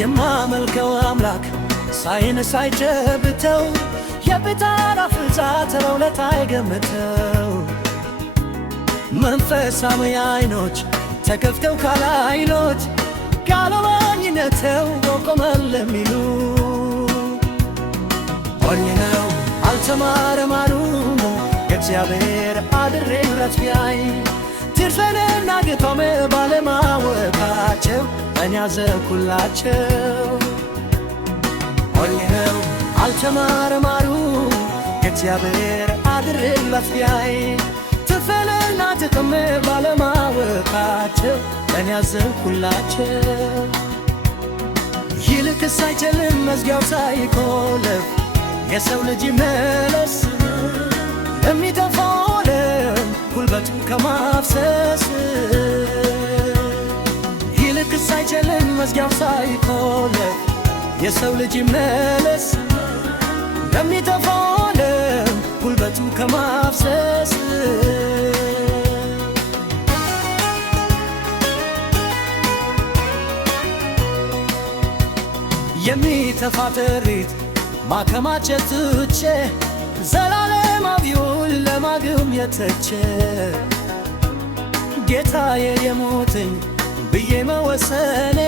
የማመልከው አምላክ ሳይነሳ አይጨብተው የብታራ ፍጻት ለውለት አይገምተው መንፈሳዊ አይኖች ተከፍተው ካላይሎት ካለማኝነተው ቆመል ለሚሉ ሆኜ ነው አልተማረም አሉ እግዚአብሔር አድሬለት ቢያይ ትርፈንና ግቶሜ ባለማወቃቸው እኔ ያዘንኩላቸው ሆኜ ነው አልተማረም አሉ እግዚአብሔር አድሬለት ቢያይ ትርፈንና ግቶሜ ባለማወቃቸው እኔ ያዘንኩላቸው ይልቅስ አይችልም መዝጊያው ሳይቆለፍ የሰው ልጅ መለስ ለሚጠፋው ዓለም ጉልበቱን ከማፍሰስ ይልቅስ አይችልም መዝጊያው ሳይቆለፍ የሰው ልጅ መለስ ለሚጠፋው ዓለም ጉልበቱን ከማፍሰስ የሚተፋ ጥሪት ማከማቸት ትቼ ዘላለማዊውን ለማግኘት ትቼ ጌታዬ የሞተኝ ብዬ መወሰኔ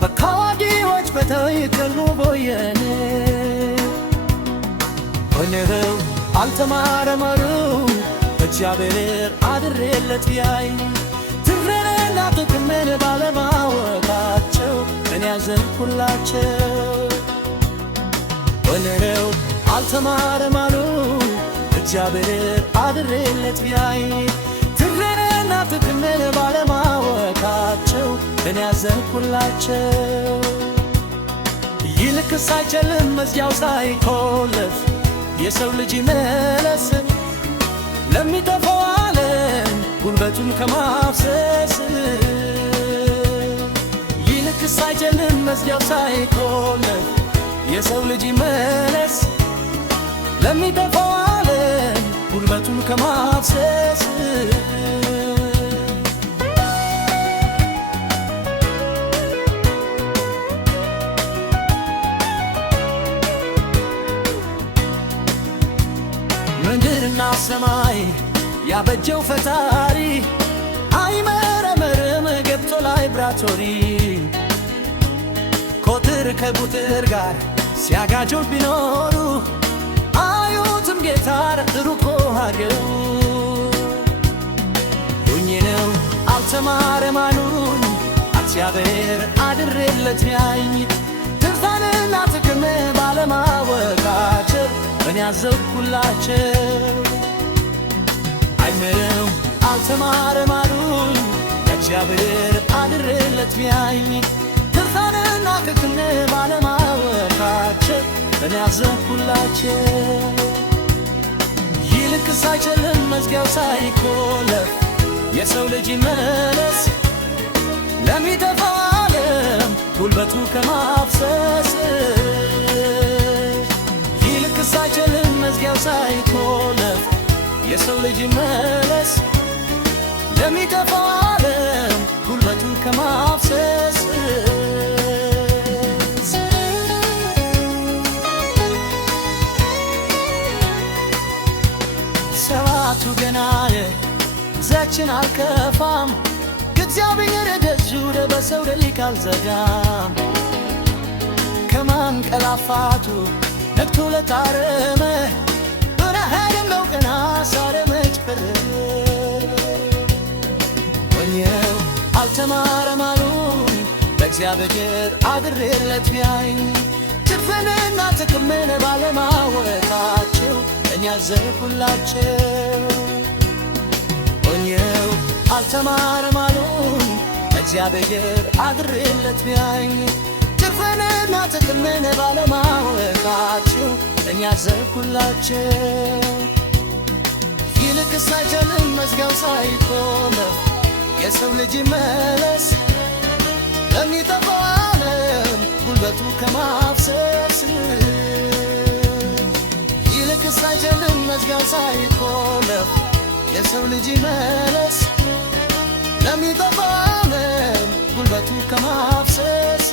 በካዋዲዎች በተይከሉ ቦየኔ ሆነው አልተማረም አሉ እግዚአብሔር አድሬለት ቢያይ ትርፍንና ጥቅምን ባለማወቃቸው እኔ ያዘንኩላቸው ሆነው አልተማረም አሉ እግዚአብሔር አድሬለት ቢያይ ትርፍንና ጥቅምን ባለማወቃቸው እኔ ያዘንኩላቸው ይልቅስ አይችልም መዝጊያው ሳይቆለፍ የሰው ልጅ መለስ ለሚጠፋው ዓለም ጉልበቱን ከማፍሰስ ይልቅስ አይችልም መዝጊያው ሳይቆለፍ የሰው ልጅ መለስ ለሚጠፋው ዓለም ጉልበቱን ከማፍሰስ ምድርና ሰማይ ያበጀው ፈጣሪ አይመረመርም ገብቶ ላይብራቶሪ ቁጥር ከቁጥር ጋር ሲያጋጁ ቢኖሩ አዩትም ጌታን ሩቆ ሀገሩ ሆኜ ነው አልተማረም አሉኝ እግዚአብሔር አድሬለት ቢያይ ትርፍንና ጥቅም ባለማወቃቸው እኔ ያዘንኩላቸው አይምረው አልተማረም አሉኝ እግዚአብሔር አድሬለት ቢያይ ትርፍንና ጥቅም ባለማወቃቸው እኔ ያዘንኩላቸው ይልቅስ አይችልም መዝጊያው ሳይቆለፍ የሰው ልጅ መለስ ለሚጠፋው ዓለም ጉልበቱ ከማፍሰስ ይልቅስ አይችልም መዝጊያው ሳይቆለፍ የሰው ልጅ መለስ ለሚጠፋው ዓለም ጉልበቱ ከማፍሰስ ሰዓቱ ገና ዘችን አልከፋም እግዚአብሔር ደጁን በሰው ልጅ አልዘጋም ከማንቀላፋቱ ነቅቶ ለታረመ ብርሃን ነው ቀና ሳረመች ሆኜው አልተማረም አሉኝ እግዚአብሔር አድሬለት ቢያይ ትርፍንና ጥቅምን ባለማወቃቸው እኔ ያዘንኩላቸው ሆኜው አልተማረም አሉኝ እግዚአብሔር አድሬለት ቢያይ ትርፍንና ጥቅምን ባለማወቃቸው እኔ ያዘንኩላቸው ይልቅስ አይችልም መዝጊያው ሳይቆለፍ የሰው ልጅ መለስ ለሚጠፋው ዓለም ጉልበቱ ከማፍሰስ ይልቅስ አይችልም መዝጊያው ሳይቆለፍ የሰው ልጅ መለስ ለሚጠፋው ዓለም ጉልበቱ ከማፍሰስ